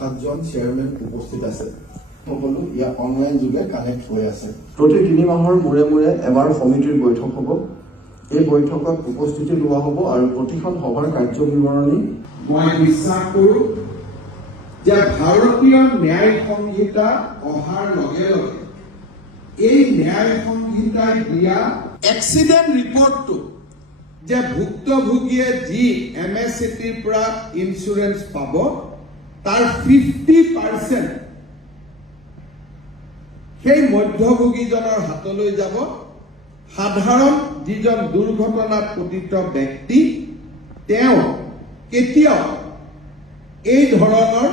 7জন chairman উপস্থিত আছে। সকলো ইয়াত অনলাইন যোগে কানেক্ট হৈ আছে। প্ৰতি 3 মাহৰ মূৰে মূৰে এবাৰ সমিতিৰ বৈঠক হ'ব। এই বৈঠকত উপস্থিতি লোৱা হ'ব আৰু প্ৰতিখন সভাৰ কাৰ্যবিৱৰণী মই বিশ্বাস কৰোঁ যে ভাৰতীয় ন্যায় সংহিতা অহাৰ লগে লগে এই ন্যায় সংহিতাই দিয়া এক্সিডেণ্ট ৰিপৰ্টটো যে ভুক্তভোগীয়ে যি MSCTৰ পৰা ইঞ্চুৰেঞ্চ পাব তাৰ 50% সেই মধ্যভোগীজনৰ হাতলৈ যাব। সাধাৰণ যিজন দুৰ্ঘটনাত পতিত ব্যক্তি তেওঁ কেতিয়াও এই ধৰণৰ